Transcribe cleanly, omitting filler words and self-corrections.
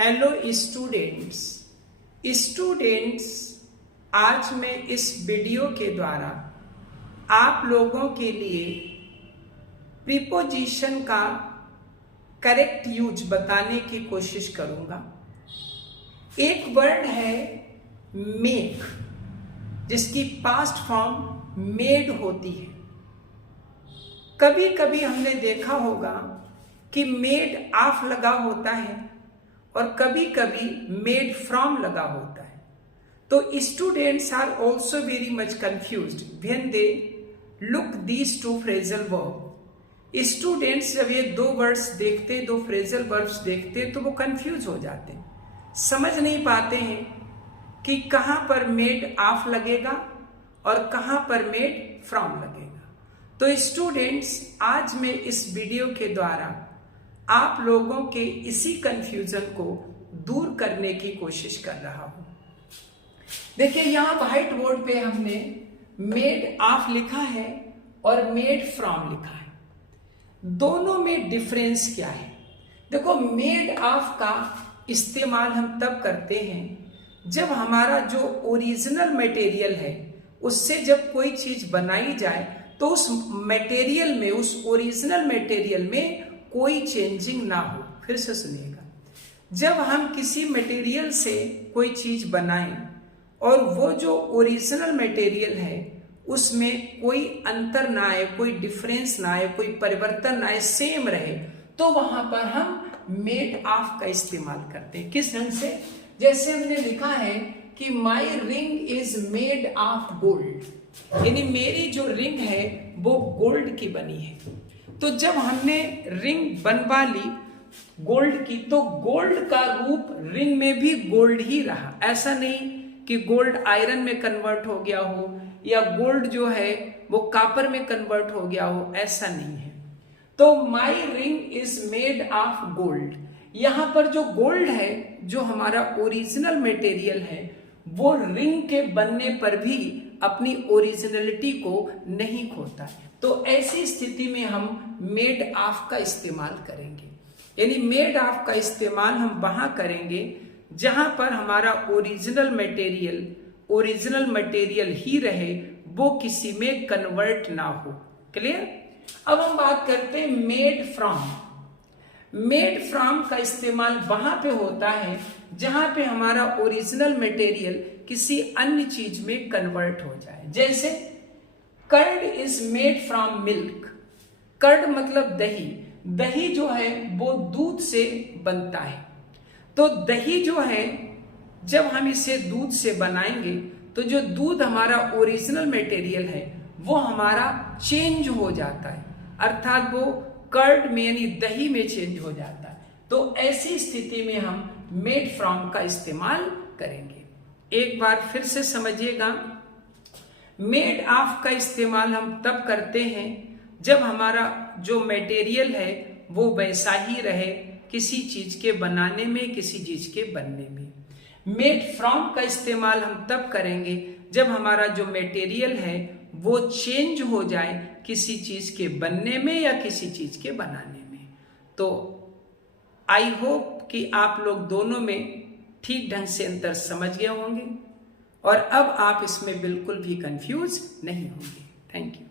Hello students, आज मैं इस वीडियो के द्वारा आप लोगों के लिए प्रीपोजिशन का करेक्ट यूज बताने की कोशिश करूंगा। एक वर्ड है मेक, जिसकी पास्ट फॉर्म मेड होती है। कभी कभी हमने देखा होगा कि मेड ऑफ लगा होता है और कभी कभी मेड फ्रॉम लगा होता है। तो students are also very much confused when they look these two phrasal verb. Students जब ये दो वर्ड्स देखते, दो फ्रेजल वर्ब्स देखते, तो वो कंफ्यूज हो जाते हैं, समझ नहीं पाते हैं कि कहाँ पर मेड ऑफ लगेगा और कहाँ पर मेड फ्रॉम लगेगा। तो स्टूडेंट्स, आज मैं इस वीडियो के द्वारा आप लोगों के इसी कंफ्यूजन को दूर करने की कोशिश कर रहा हूं। देखिए, यहां व्हाइट बोर्ड पे हमने मेड ऑफ लिखा है और मेड फ्रॉम लिखा है। दोनों में डिफरेंस क्या है? देखो, मेड ऑफ का इस्तेमाल हम तब करते हैं जब हमारा जो ओरिजिनल मटेरियल है उससे जब कोई चीज बनाई जाए तो उस मटेरियल में, उस ओरिजिनल मटेरियल में कोई चेंजिंग ना हो। फिर से सुनिएगा, जब हम किसी मटेरियल से कोई चीज बनाएं और वो जो ओरिजिनल मटेरियल है उसमें कोई अंतर ना आए, कोई डिफरेंस ना आए, कोई परिवर्तन ना आए, सेम रहे, तो वहां पर हम मेड ऑफ का इस्तेमाल करते हैं। किस ढंग से? जैसे हमने लिखा है कि my ring is made of gold, यानी मेरी जो रिंग है वो गोल्ड की बनी है। तो जब हमने रिंग बनवा ली गोल्ड की, तो गोल्ड का रूप रिंग में भी गोल्ड ही रहा। ऐसा नहीं कि गोल्ड आयरन में कन्वर्ट हो गया हो या गोल्ड जो है वो कॉपर में कन्वर्ट हो गया हो, ऐसा नहीं है। तो my ring is made of gold, यहां पर जो गोल्ड है, जो हमारा ओरिजिनल मटेरियल है, वो रिंग के बनने पर भी अपनी ओरिजिनलिटी को नहीं खोता है। तो ऐसी स्थिति में हम मेड ऑफ का इस्तेमाल करेंगे, यानी मेड ऑफ का इस्तेमाल हम वहां करेंगे जहां पर हमारा ओरिजिनल मटेरियल ही रहे, वो किसी में कन्वर्ट ना हो। क्लियर? अब हम बात करते हैं मेड फ्रॉम। मेड फ्रॉम का इस्तेमाल वहां पे होता है जहां पे हमारा ओरिजिनल मटेरियल किसी अन्य चीज में कन्वर्ट हो जाए। जैसे curd is made from milk. Curd मतलब दही। दही जो है वो दूध से बनता है। तो दही जो है, जब हम इसे दूध से बनाएंगे तो जो दूध हमारा ओरिजिनल मटेरियल है वो हमारा चेंज हो जाता है, अर्थात वो कर्ड में यानी दही में चेंज हो जाता है। तो ऐसी स्थिति में हम मेड फ्रॉम का इस्तेमाल करेंगे। एक बार फिर से समझिएगा, मेड ऑफ का इस्तेमाल हम तब करते हैं जब हमारा जो मटेरियल है वो वैसा ही रहे किसी चीज के बनाने में, किसी चीज के बनने में। मेड फ्रॉम का इस्तेमाल हम तब करेंगे जब हमारा जो मटेरियल है वो चेंज हो जाए किसी चीज के बनने में या किसी चीज के बनाने में। तो आई होप कि आप लोग दोनों में ठीक ढंग से अंतर समझ गए होंगे और अब आप इसमें बिल्कुल भी कंफ्यूज नहीं होंगे। Thank you.